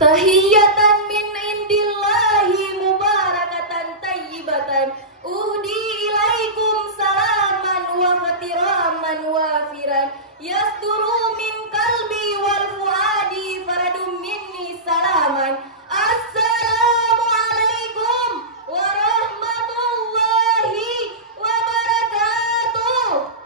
Tahiyatan min indillahi mubarakatan tayyibatan uhdi ilaikum salaman wa fatiraman wafiran yasturu min kalbi wal fuadi faradum minni salaman. Assalamu alaikum warahmatullahi wabarakatuh.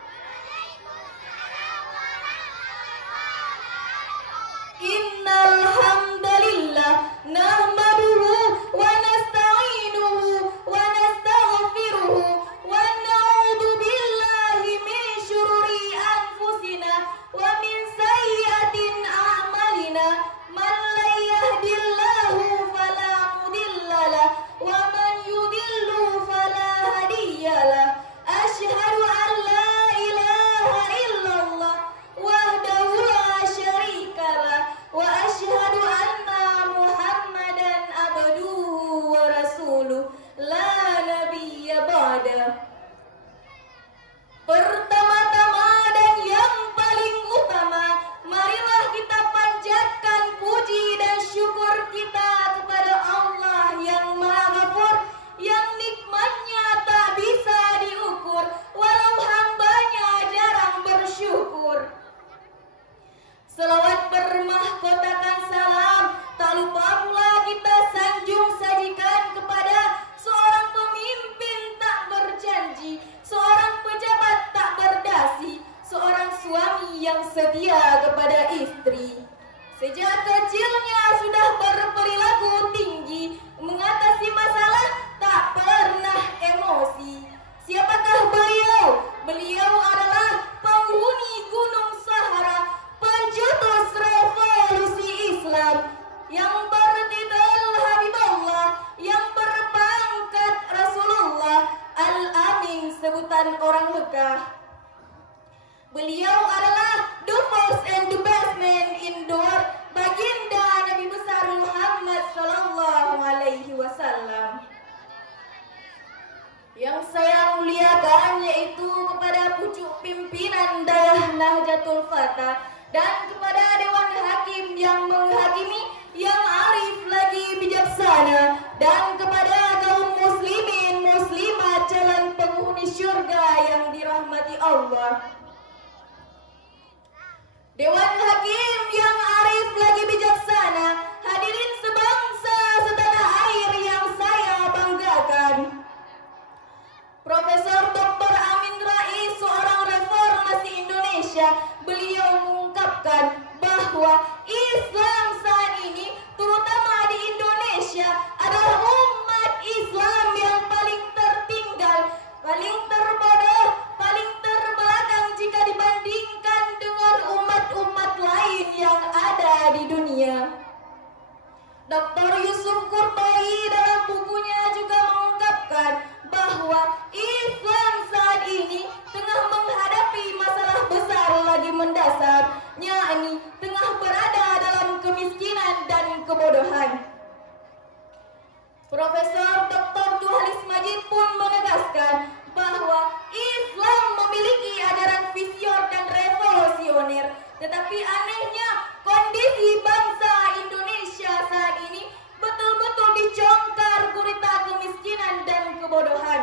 Innal hamdalillah nahmaduhu wa nasta'inuhu wa nastaghfiruhu wa na'udzu billahi min syururi anfusina wa min sayyiatin a'malina man la yahdihillahu fala mudhillalah wa man yudhillu fala hadiyalah. Asyhadu an la ilaha illallah wahdahu la syarikalah wa asyhadu anna Muhammadan abduhu wa rasuluh la nabiyya ba'da. Pertama-tama dan yang paling utama, marilah kita panjatkan puji dan syukur kita kepada Allah yang Maha Ghafur, yang nikmatnya tak bisa diukur, walau hambanya jarang bersyukur. Selawat bermahkotakan salam, tak lupa pula kita sanjung sajikan kepada seorang pemimpin tak berjanji, seorang pejabat tak berdasi, seorang suami yang setia kepada istri. Sejak kecilnya sudah berperilaku tinggi, mengatasi masalah tak pernah emosi. Siapakah beliau? Beliau adalah penghuni Gunung Sahara, pencetus revolusi Islam, yang bertitel Habibullah, yang berpangkat Rasulullah, Al-Amin sebutan orang Mekah. Beliau adalah the first and the best man in the world, baginda Nabi besar Muhammad sallallahu alaihi wasallam. Yang saya muliakan yaitu kepada pucuk pimpinan Dayah Nahdlatul Fatah dan kepada Dewan Hakim yang menghakimi, yang arif lagi bijaksana, dan kepada kaum muslimin muslimat calon penghuni syurga yang dirahmati Allah. Dewan Hakim yang arif lagi bijaksana, hadirin sebangsa setanah air yang saya banggakan. Profesor Dr. Amin Rais, seorang reformasi Indonesia, beliau mengungkapkan bahwa Islam saat ini, terutama di Indonesia, adalah umat Islam yang paling tertinggal, paling terbodoh, paling terbelakang jika dibandingkan dengan umat-umat lain yang ada di dunia. Dr. Yusuf Qurtai dalam bukunya juga mengungkapkan bahwa Islam saat ini tengah menghadapi masalah besar lagi mendasar, yakni tengah berada dalam kemiskinan dan kebodohan. Profesor Dr. Duhalis Majid pun menegaskan bahwa Islam memiliki ajaran visioner dan revolusioner, tetapi anehnya kondisi bangsa Indonesia saat ini betul-betul dicongkar gurita kemiskinan dan kebodohan.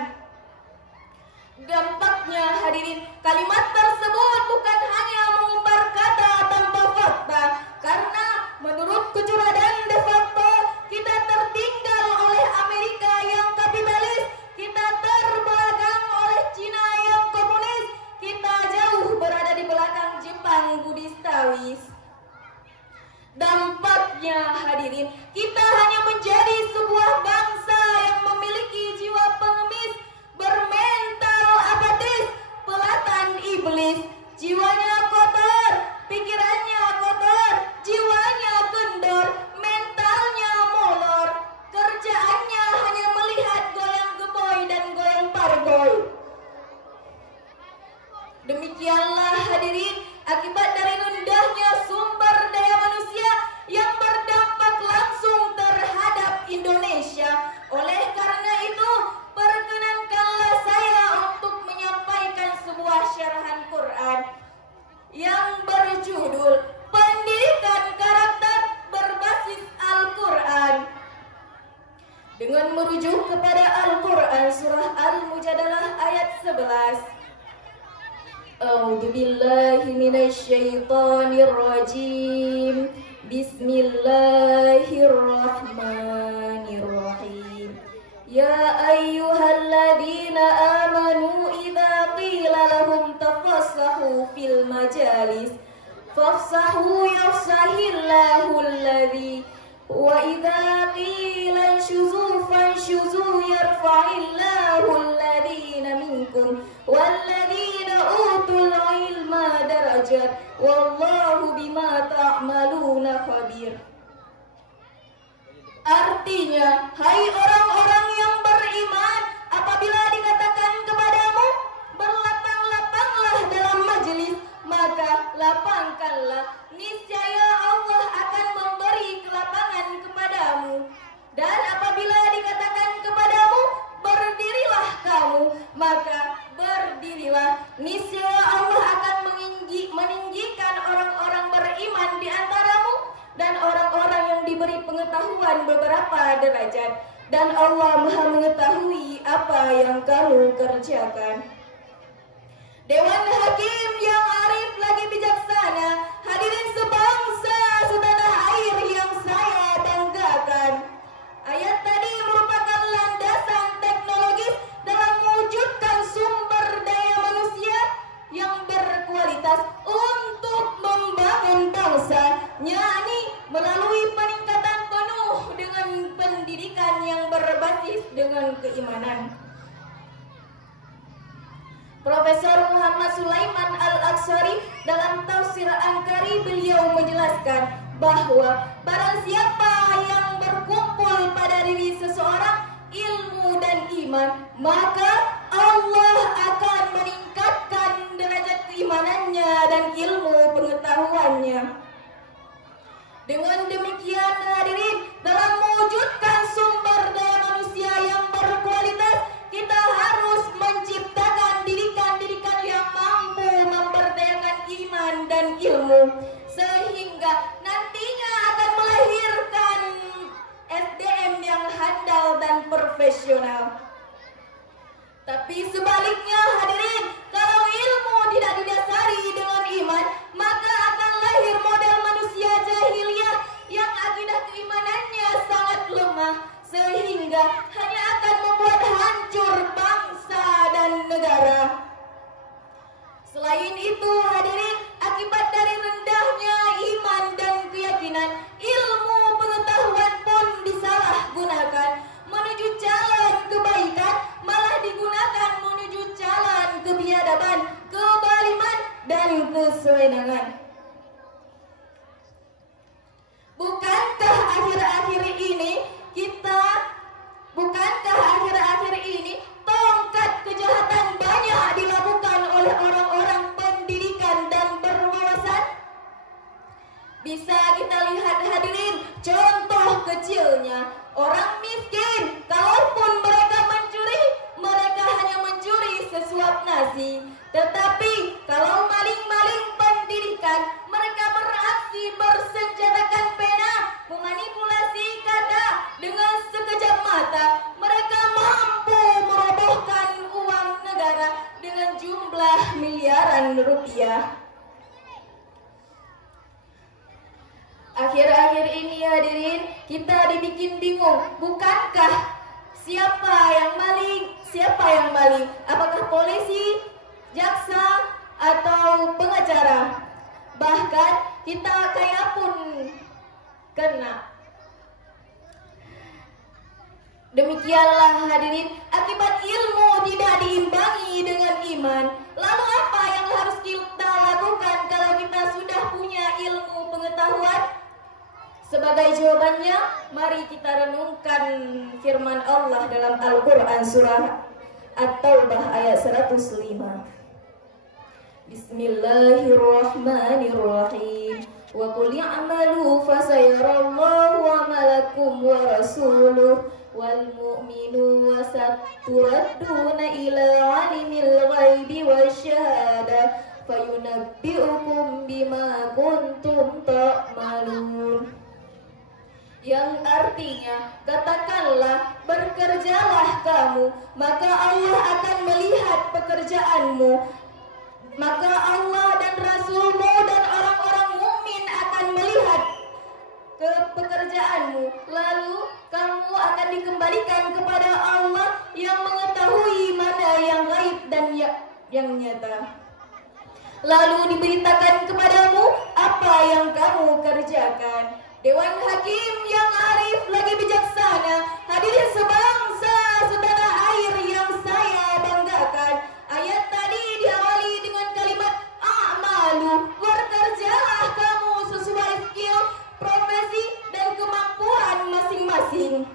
Dampaknya hadirin, kalimat tersebut bukan hanya mengumbar kata tanpa fakta, karena menurut kecurahan de facto kita tertinggal oleh Amerika yang kapitalis, kita terbelakang oleh Cina yang komunis, kita jauh berada di belakang Jepang Buddhistawis. Dampaknya hadirin, kita hanya menjadi sebuah bangsa yang memiliki jiwa pengemis, bermental apatis, pelatan iblis, jiwanya kotor, pikirannya kotor, jiwanya kendor, mentalnya molor, kerjaannya hanya melihat goyang geboy dan goyang pargoy. Demikianlah hadirin, akibat dari rendahnya sumber daya manusia yang berdampak langsung terhadap Indonesia, dengan merujuk kepada Al-Quran surah Al-Mujadalah ayat 11. A'udzu billahi minasyaitonir rajim. Bismillahirrahmanirrahim. Ya ayyuhalladzina amanu idza qila lahum tafassahu fil majalis fafsahu yafsahillahu alladzi wa idza qila inshuzu fanshuzu yarfa'illahu alladhina minkum walladhina utul ilma darajat wallahu bima ta'maluna khabir. Artinya, hai orang-orang yang beriman, apabila dikatakan kepadamu berlapang-lapanglah dalam majelis, maka lapangkanlah, niscaya Allah akan memberi kelapangan kepadamu. Dan apabila dikatakan kepadamu berdirilah kamu, maka berdirilah, niscaya Allah akan meninggikan orang-orang beriman di antaramu dan orang-orang yang diberi pengetahuan beberapa derajat, dan Allah Maha mengetahui apa yang kamu kerjakan. Dewan Hakim yang arif lagi bijaksana, hadirin sebangsa setanah air yang saya banggakan. Ayat tadi merupakan landasan teknologis dalam mewujudkan sumber daya manusia yang berkualitas untuk membangun bangsa, yakni melalui peningkatan penuh dengan pendidikan yang berbasis dengan keimanan. Profesor Muhammad Sulaiman Al-Aqsari dalam tafsir An-Kari beliau menjelaskan bahwa barang siapa yang berkumpul pada diri seseorang ilmu dan iman, maka Allah akan meningkatkan derajat keimanannya dan ilmu pengetahuannya. Dengan demikian hadirin, dalam mewujudkan sumber daya manusia yang berkualitas, kita harus menciptakan didikan-didikan yang mampu memperdayakan iman dan ilmu, sehingga nantinya akan melahirkan SDM yang handal dan profesional. Tapi sebaliknya hadirin, kalau ilmu tidak didasari dengan iman, maka akan lahir model manusia jahiliyah yang akidah keimanannya sangat lemah, sehingga hanya akan membuat hancur bangsa dan negara. Selain itu hadirin, akibat dari rendahnya iman dan keyakinan, ilmu pengetahuan pun disalahgunakan menuju jalan kebaikan, malah digunakan menuju jalan kebiadaban, kezaliman dan kesenangan. Bukankah akhir-akhir ini tongkat kejahatan banyak dilakukan oleh orang-orang pendidikan dan berwawasan? Bisa kita lihat hadirin, contoh kecilnya, orang miskin, kalaupun mereka mencuri, mereka hanya mencuri sesuap nasi. Tetapi kalau maling-maling pendidikan, mereka beraksi bersenjatakan pena, memanipulasi kata dengan sekejap mata. Mereka mampu merobohkan uang negara dengan jumlah miliaran rupiah. Akhir-akhir ini hadirin, kita dibikin bingung, bukankah siapa yang maling? Apakah polisi, jaksa, atau pengacara? Bahkan kita kaya pun kena. Demikianlah hadirin, akibat ilmu tidak diimbangi dengan iman. Lalu apa yang harus kita lakukan kalau kita sudah punya ilmu pengetahuan? Sebagai jawabannya, mari kita renungkan firman Allah dalam Al-Quran surah At-Taubah ayat 105. Bismillahirrahmanirrahim. Wa qul i'malu fasayarallahu amalakum wa rasuluhu wal mu'minu wa saturadduna ila alimil ghaibi wasyahada fayunabbi'ukum bima kuntum ta'malun. yang artinya katakanlah bekerjalah kamu, maka Allah akan melihat pekerjaanmu, maka Allah dan Rasulmu dan orang-orang mukmin akan melihat ke pekerjaanmu, lalu kamu akan dikembalikan kepada Allah yang mengetahui mana yang gaib dan yang nyata. Lalu diberitakan kepadamu apa yang kamu kerjakan. Dewan Hakim yang arif lagi bijaksana, hadirin sebangsa setanah air yang saya banggakan. Ayat tadi diawali dengan kalimat a'malu, bekerjalah kamu sesuai skill, profesi dan kemampuan masing-masing.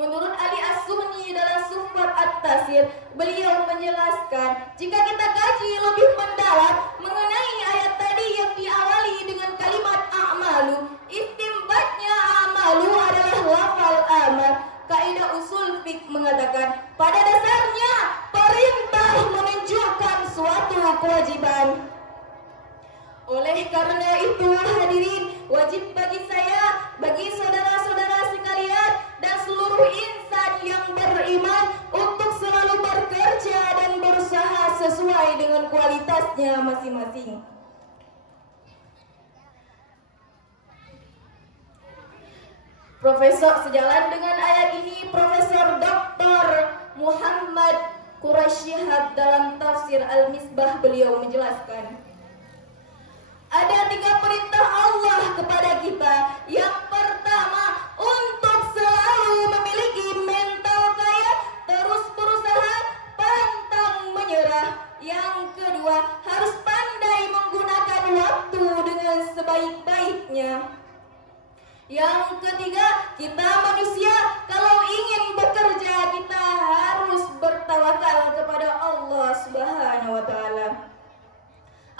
Menurut Ali As-Sunni dalam Sufat At-Tasir, beliau menjelaskan, jika kita kaji lebih mendalam mengenai ayat tadi yang diawali dengan kalimat a'malu, istimbatnya a'malu adalah lafal amal. Kaidah usul fiqh mengatakan, pada dasarnya perintah menunjukkan suatu kewajiban. Oleh karena itu hadirin, wajib bagi saya, bagi saudara-saudara sekalian dan seluruh insan yang beriman untuk selalu bekerja dan berusaha sesuai dengan kualitasnya masing-masing. Profesor sejalan dengan ayat ini, Profesor Dr. Muhammad Quraisy Shihab dalam tafsir Al-Misbah beliau menjelaskan, ada 3 perintah Allah kepada kita. Yang pertama, untuk selalu memiliki mental kaya, terus berusaha, pantang menyerah. Yang kedua, harus pandai menggunakan waktu dengan sebaik-baiknya. Yang ketiga, kita manusia kalau ingin bekerja, kita harus bertawakal kepada Allah Subhanahu wa Ta'ala.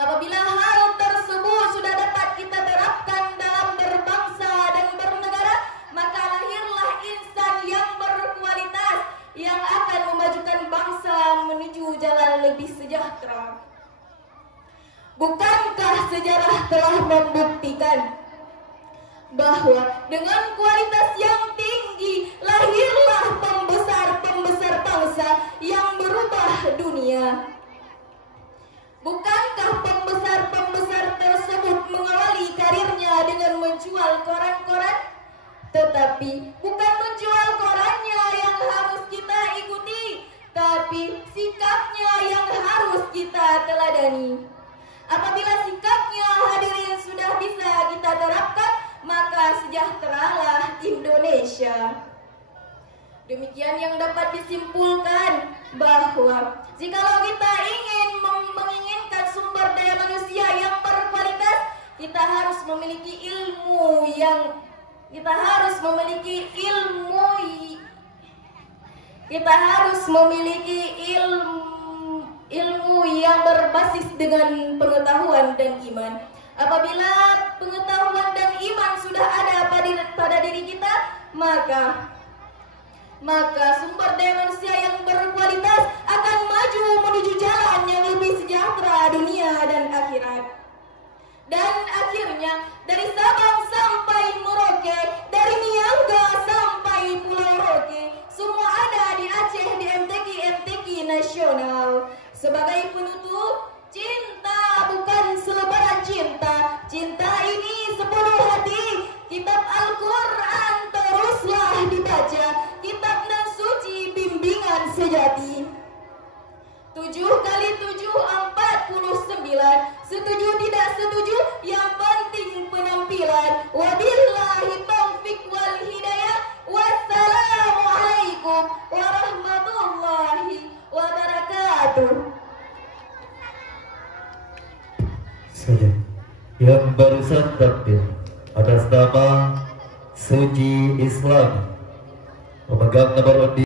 Apabila hal tersebut sudah dapat kita terapkan dalam berbangsa dan bernegara, maka lahirlah insan yang berkualitas yang akan memajukan bangsa menuju jalan lebih sejahtera. Bukankah sejarah telah membuktikan bahwa dengan kualitas yang tinggi lahirlah pembesar-pembesar bangsa yang berubah dunia? Bukankah pembesar-pembesar tersebut mengawali karirnya dengan menjual koran-koran? Tetapi bukan menjual korannya yang harus kita ikuti, tapi sikapnya yang harus kita teladani. Apabila sikapnya hadirin sudah bisa kita terapkan, maka sejahteralah Indonesia. Demikian yang dapat disimpulkan bahwa jikalau kita ingin menginginkan sumber daya manusia yang berkualitas, kita harus memiliki ilmu yang berbasis dengan pengetahuan dan iman. Apabila pengetahuan dan iman sudah ada pada diri kita, maka sumber daya manusia yang berkualitas akan maju menuju jalan yang lebih sejahtera dunia dan akhirat. Dan akhirnya, dari Sabang sampai Merauke, dari Niaga sampai Pulau Roke, semua ada di Aceh, di MTQ nasional. Sebagai penutup, cinta bukan selebaran cinta. Cinta ini sepenuh hati. Kitab Al-Quran teruslah dibaca. Kitab dan suci bimbingan sejati. 7 kali 7 49. Setuju tidak setuju, yang penting penampilan. Wabillahi taufiq wal hidayah. Wassalamualaikum warahmatullahi wabarakatuh. Saja yang barusan takbir atas nama Suci Islam memegang nomor undi